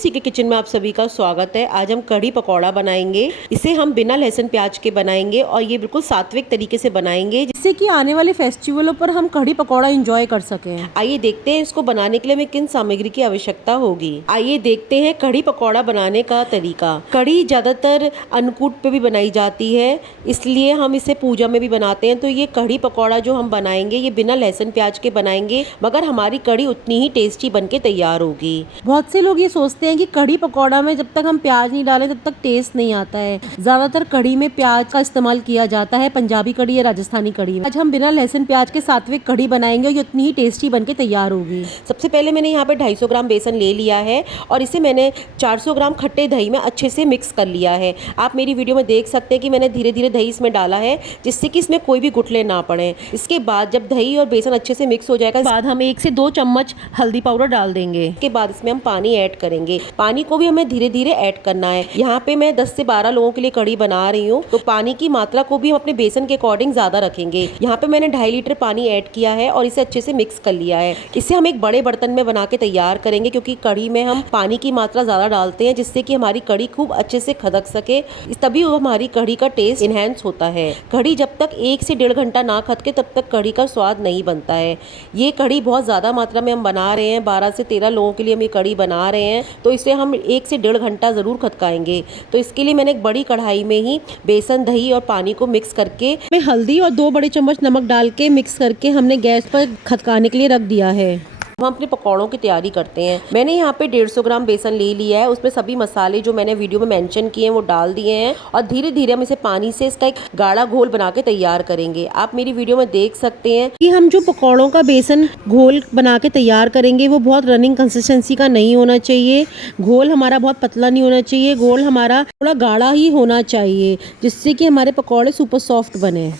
सी के किचन में आप सभी का स्वागत है। आज हम कढ़ी पकौड़ा बनाएंगे। इसे हम बिना लहसुन प्याज के बनाएंगे और ये बिल्कुल सात्विक तरीके से बनाएंगे, जिससे कि आने वाले फेस्टिवलों पर हम कढ़ी पकौड़ा एंजॉय कर सकें। आइए देखते हैं इसको बनाने के लिए हमें किन सामग्री की आवश्यकता होगी। आइए देखते हैं कढ़ी पकौड़ा बनाने का तरीका। कढ़ी ज्यादातर अन्नकूट पे भी बनाई जाती है, इसलिए हम इसे पूजा में भी बनाते हैं। तो ये कढ़ी पकौड़ा जो हम बनाएंगे ये बिना लहसुन प्याज के बनाएंगे, मगर हमारी कढ़ी उतनी ही टेस्टी बनके तैयार होगी। बहुत से लोग ये सोचते हैं कि कढ़ी पकौड़ा में जब तक हम प्याज नहीं डालें तब तक टेस्ट नहीं आता है। ज्यादातर कढ़ी में प्याज का इस्तेमाल किया जाता है, पंजाबी कढ़ी या राजस्थानी कढ़ी में। आज हम बिना लहसुन प्याज के सात्विक कढ़ी बनाएंगे और ये उतनी ही टेस्टी बनके तैयार होगी। सबसे पहले मैंने यहाँ पे 250 ग्राम बेसन ले लिया है और इसे मैंने 400 ग्राम खट्टे दही में अच्छे से मिक्स कर लिया है। आप मेरी वीडियो में देख सकते हैं कि मैंने धीरे धीरे दही इसमें डाला है, जिससे कि इसमें कोई भी गुठले ना पड़े। इसके बाद जब दही और बेसन अच्छे से मिक्स हो जाएगा, बाद हम 1 से 2 चम्मच हल्दी पाउडर डाल देंगे। इसके बाद इसमें हम पानी ऐड करेंगे। पानी को भी हमें धीरे धीरे ऐड करना है। यहाँ पे मैं 10 से 12 लोगों के लिए कढ़ी बना रही हूँ, तो पानी की मात्रा को भी हम अपने बेसन के अकॉर्डिंग ज्यादा रखेंगे। यहाँ पे मैंने 2.5 लीटर पानी ऐड किया है और इसे अच्छे से मिक्स कर लिया है। इसे हम एक बड़े बर्तन में बना के तैयार करेंगे, क्योंकि कढ़ी में हम पानी की मात्रा ज्यादा डालते हैं, जिससे कि हमारी कढ़ी खूब अच्छे से खदक सके, तभी हमारी कढ़ी का टेस्ट इनहेंस होता है। कढ़ी जब तक 1 से 1.5 घंटा ना खदके तब तक कढ़ी का स्वाद नहीं बनता है। ये कढ़ी बहुत ज्यादा मात्रा में हम बना रहे हैं, 12 से 13 लोगों के लिए हम ये कढ़ी बना रहे हैं, तो इसे हम 1 से 1.5 घंटा ज़रूर खदकाएंगे। तो इसके लिए मैंने एक बड़ी कढ़ाई में ही बेसन, दही और पानी को मिक्स करके मैं हल्दी और 2 बड़े चम्मच नमक डाल के मिक्स करके हमने गैस पर खदकाने के लिए रख दिया है। हम अपने पकौड़ों की तैयारी करते हैं। मैंने यहाँ पे 150 ग्राम बेसन ले लिया है, उसमें सभी मसाले जो मैंने वीडियो में मेंशन किए हैं वो डाल दिए हैं और धीरे धीरे हम इसे पानी से इसका एक गाढ़ा घोल बना के तैयार करेंगे। आप मेरी वीडियो में देख सकते हैं कि हम जो पकौड़ों का बेसन घोल बना के तैयार करेंगे वो बहुत रनिंग कंसिस्टेंसी का नहीं होना चाहिए। घोल हमारा बहुत पतला नहीं होना चाहिए, घोल हमारा थोड़ा गाढ़ा ही होना चाहिए, जिससे कि हमारे पकौड़े सुपर सॉफ्ट बने।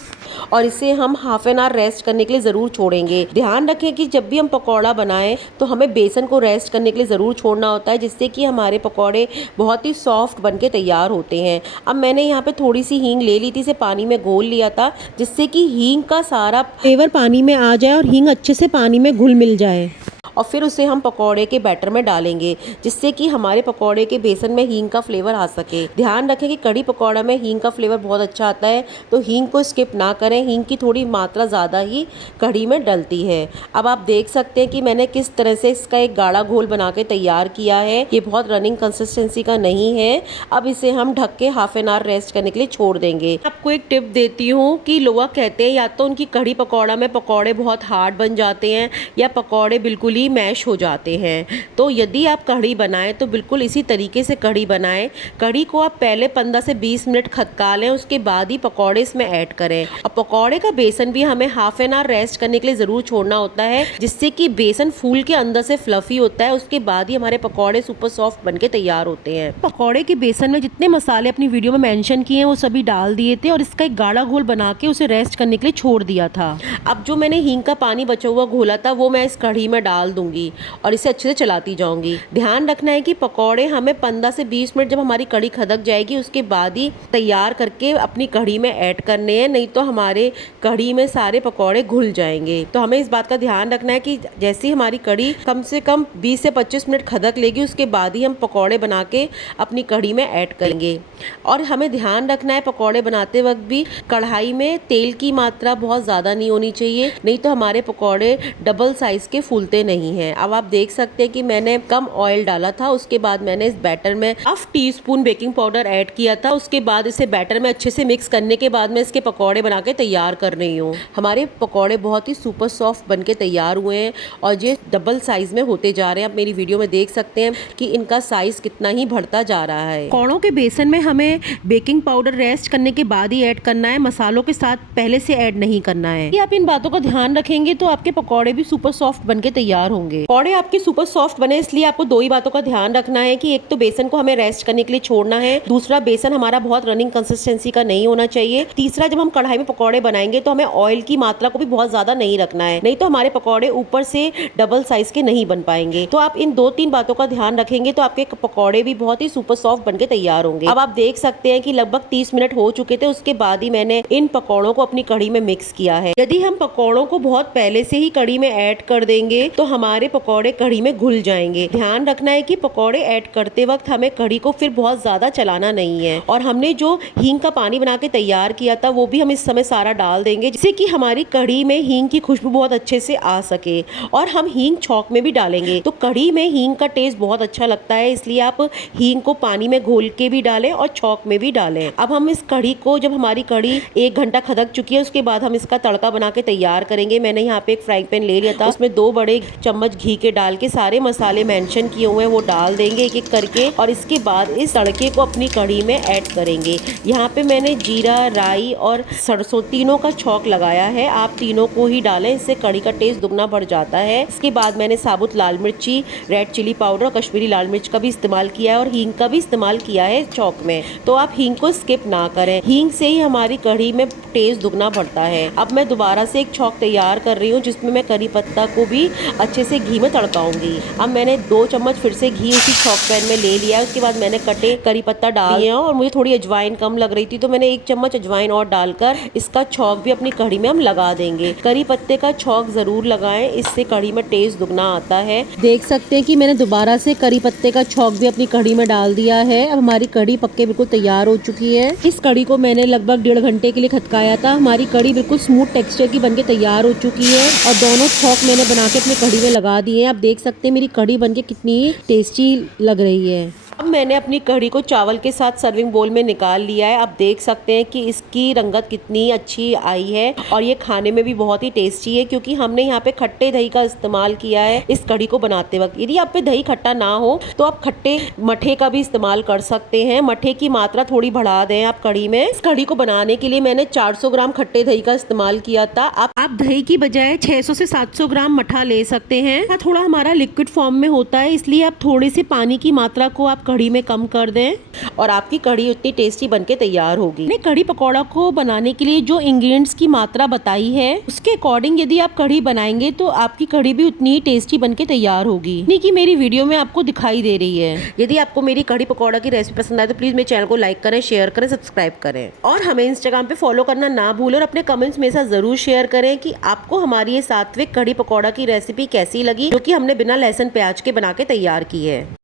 और इसे हम हाफ एन आवर रेस्ट करने के लिए ज़रूर छोड़ेंगे। ध्यान रखें कि जब भी हम पकौड़ा बनाएं तो हमें बेसन को रेस्ट करने के लिए ज़रूर छोड़ना होता है, जिससे कि हमारे पकौड़े बहुत ही सॉफ्ट बनके तैयार होते हैं। अब मैंने यहाँ पे थोड़ी सी हींग ले ली थी, इसे पानी में घोल लिया था, जिससे कि हींग का सारा फ्लेवर पानी में आ जाए और हींग अच्छे से पानी में घुल मिल जाए। और फिर उसे हम पकौड़े के बैटर में डालेंगे, जिससे कि हमारे पकौड़े के बेसन में हींग का फ्लेवर आ सके। ध्यान रखें कि कढ़ी पकौड़ा में हींग का फ्लेवर बहुत अच्छा आता है, तो हींग को स्किप ना करें। हींग की थोड़ी मात्रा ज़्यादा ही कढ़ी में डलती है। अब आप देख सकते हैं कि मैंने किस तरह से इसका एक गाढ़ा घोल बना के तैयार किया है। ये बहुत रनिंग कंसिस्टेंसी का नहीं है। अब इसे हम ढक के हाफ एन आवर रेस्ट करने के लिए छोड़ देंगे। आपको एक टिप देती हूँ कि लोग कहते हैं या तो उनकी कढ़ी पकौड़ा में पकौड़े बहुत हार्ड बन जाते हैं या पकौड़े बिल्कुल मैश हो जाते हैं। तो यदि आप कढ़ी बनाएं तो बिल्कुल इसी तरीके से कढ़ी बनाएं। कढ़ी को आप पहले 15 से 20 मिनट खदका लें, उसके बाद ही पकौड़े इसमें ऐड करें। और पकौड़े का बेसन भी हमें हाफ एन आवर रेस्ट करने के लिए ज़रूर छोड़ना होता है, जिससे कि बेसन फूल के अंदर से फ्लफी होता है। उसके बाद ही हमारे पकौड़े सुपर सॉफ्ट बनके तैयार होते हैं। पकौड़े के बेसन में जितने मसाले अपनी वीडियो में मेंशन किए हैं वो सभी डाल दिए थे और इसका एक गाढ़ा घोल बना के उसे रेस्ट करने के लिए छोड़ दिया था। अब जो मैंने हींग का पानी बचा हुआ घोला था वो मैं इस कढ़ी में डाल दूंगी और इसे अच्छे से चलाती जाऊंगी। ध्यान रखना है कि पकौड़े हमें 15 से 20 मिनट जब हमारी कढ़ी खदक जाएगी उसके बाद ही तैयार करके अपनी कढ़ी में ऐड करने हैं, नहीं तो हमारे कढ़ी में सारे पकौड़े घुल जाएंगे। तो हमें इस बात का ध्यान रखना है कि जैसे ही हमारी कढ़ी कम से कम 20 से 25 मिनट खदक लेगी उसके बाद ही हम पकौड़े बना के अपनी कढ़ी में ऐड करेंगे। और हमें ध्यान रखना है पकौड़े बनाते वक्त भी कढ़ाई में तेल की मात्रा बहुत ज़्यादा नहीं होनी चाहिए, नहीं तो हमारे पकौड़े डबल साइज के फूलते नहीं हैं। अब आप देख सकते हैं कि मैंने कम ऑयल डाला था, उसके बाद मैंने इस बैटर में 1/2 टीस्पून बेकिंग पाउडर ऐड किया था। उसके बाद इसे बैटर में अच्छे से मिक्स करने के बाद मैं इसके पकौड़े बना के तैयार कर रही हूँ। हमारे पकौड़े बहुत ही सुपर सॉफ्ट बनके तैयार हुए हैं और ये डबल साइज में होते जा रहे हैं। आप मेरी वीडियो में देख सकते हैं कि इनका साइज कितना ही बढ़ता जा रहा है। पकौड़ों के बेसन में हमें बेकिंग पाउडर रेस्ट करने के बाद ही ऐड करना है, मसालों के साथ पहले से ऐड नहीं करना है। यदि आप इन बातों का ध्यान रखेंगे तो आपके पकौड़े भी सुपर सॉफ्ट बनके तैयार होंगे। पकौड़े आपके सुपर सॉफ्ट बने, इसलिए आपको 2 ही बातों का ध्यान रखना है कि एक तो बेसन को हमें रेस्ट करने के लिए छोड़ना है, दूसरा बेसन हमारा बहुत रनिंग कंसिस्टेंसी का नहीं होना चाहिए, तीसरा जब हम कढ़ाई में पकौड़े बनाएंगे तो हमें ऑयल की मात्रा को भी बहुत ज्यादा नहीं रखना है, नहीं तो हमारे पकौड़े ऊपर से डबल साइज के नहीं बन पाएंगे। तो आप इन 2-3 बातों का ध्यान रखेंगे तो आपके पकौड़े भी बहुत ही सुपर सॉफ्ट बनके तैयार होंगे। अब आप देख सकते हैं कि लगभग 30 मिनट हो चुके थे, उसके बाद ही मैंने इन पकौड़ों को अपनी कढ़ी में मिक्स किया है। यदि हम पकौड़ों को बहुत पहले से ही कढ़ी में ऐड कर देंगे तो हमारे पकौड़े कढ़ी में घुल जाएंगे। ध्यान रखना है कि पकौड़े ऐड करते वक्त हमें कढ़ी को फिर बहुत ज्यादा चलाना नहीं है। और हमने जो हींग का पानी बना के तैयार किया था वो भी हम इस समय सारा डाल देंगे, जिससे कि हमारी कढ़ी में हींग की खुशबू बहुत अच्छे से आ सके। और हम हींग छौंक में भी डालेंगे, तो कढ़ी में हींग का टेस्ट बहुत अच्छा लगता है, इसलिए आप हींग को पानी में घोल के भी डालें और छौंक में भी डालें। अब हम इस कढ़ी को, जब हमारी कढ़ी 1 घंटा खदक चुकी है, उसके बाद हम इसका तड़का बना के तैयार करेंगे। मैंने यहाँ पे एक फ्राइंग पैन ले लिया था, उसमें 2 बड़े चम्मच घी के डाल के सारे मसाले मेंशन किए हुए हैं वो डाल देंगे एक एक करके, और इसके बाद इस तड़के को अपनी कढ़ी में ऐड करेंगे। यहाँ पे मैंने जीरा, राई और सरसों तीनों का छौंक लगाया है। आप तीनों को ही डालें, इससे कढ़ी का टेस्ट दुगना बढ़ जाता है। इसके बाद मैंने साबुत लाल मिर्ची, रेड चिली पाउडर और कश्मीरी लाल मिर्च का भी इस्तेमाल किया है और हींग का भी इस्तेमाल किया है छौंक में। तो आप हींग को स्किप ना करें, हींग से ही हमारी कढ़ी में टेस्ट दुगना बढ़ता है। अब मैं दोबारा से एक छौंक तैयार कर रही हूँ, जिसमें मैं करी पत्ता को भी अच्छे से घी में तड़काऊंगी। अब मैंने 2 चम्मच फिर से घी उसी छौंक पैन में ले लिया है। उसके बाद मैंने कटे करी पत्ता डाल दिया और मुझे थोड़ी अजवाइन कम लग रही थी, तो मैंने 1 चम्मच अजवाइन और डालकर इसका छौंक भी अपनी कढ़ी में हम लगा देंगे। करी पत्ते का छौंक जरूर लगाएं, इससे कढ़ी में टेस्ट दुगना आता है। देख सकते हैं कि मैंने दोबारा से करी पत्ते का छौंक भी अपनी कढ़ी में डाल दिया है। अब हमारी कढ़ी पक्के बिल्कुल तैयार हो चुकी है। इस कढ़ी को मैंने लगभग 1.5 घंटे के लिए खदकाया था। हमारी कढ़ी बिल्कुल स्मूथ टेक्सचर की बनके तैयार हो चुकी है और दोनों छौंक मैंने बना के अपनी कढ़ी में लगा दिए हैं। आप देख सकते हैं मेरी कढ़ी बनके कितनी टेस्टी लग रही है। अब मैंने अपनी कढ़ी को चावल के साथ सर्विंग बोल में निकाल लिया है। आप देख सकते हैं कि इसकी रंगत कितनी अच्छी आई है और ये खाने में भी बहुत ही टेस्टी है, क्योंकि हमने यहाँ पे खट्टे दही का इस्तेमाल किया है इस कढ़ी को बनाते वक्त। यदि आप पे दही खट्टा ना हो तो आप खट्टे मठे का भी इस्तेमाल कर सकते हैं। मठे की मात्रा थोड़ी बढ़ा दें आप कढ़ी में। इस कढ़ी को बनाने के लिए मैंने 400 ग्राम खट्टे दही का इस्तेमाल किया था। आप दही की बजाय 600 से 700 ग्राम मठा ले सकते हैं। थोड़ा हमारा लिक्विड फॉर्म में होता है, इसलिए आप थोड़े से पानी की मात्रा को आप कढ़ी में कम कर दें और आपकी कढ़ी उतनी टेस्टी बनके तैयार होगी। मैंने कढ़ी पकौड़ा को बनाने के लिए जो इंग्रेडिएंट्स की मात्रा बताई है उसके अकॉर्डिंग यदि आप कढ़ी बनाएंगे तो आपकी कढ़ी भी उतनी ही टेस्टी बनके तैयार होगी, नहीं कि मेरी वीडियो में आपको दिखाई दे रही है। यदि आपको मेरी कढ़ी पकौड़ा की रेसिपी पसंद आए तो प्लीज मेरे चैनल को लाइक करें, शेयर करें, सब्सक्राइब करें और हमें इंस्टाग्राम पे फॉलो करना ना भूलें और अपने कमेंट्स मेरे साथ जरूर शेयर करें कि आपको हमारी ये सात्विक कढ़ी पकौड़ा की रेसिपी कैसी लगी, जो कि हमने बिना लहसुन प्याज के बना के तैयार की है।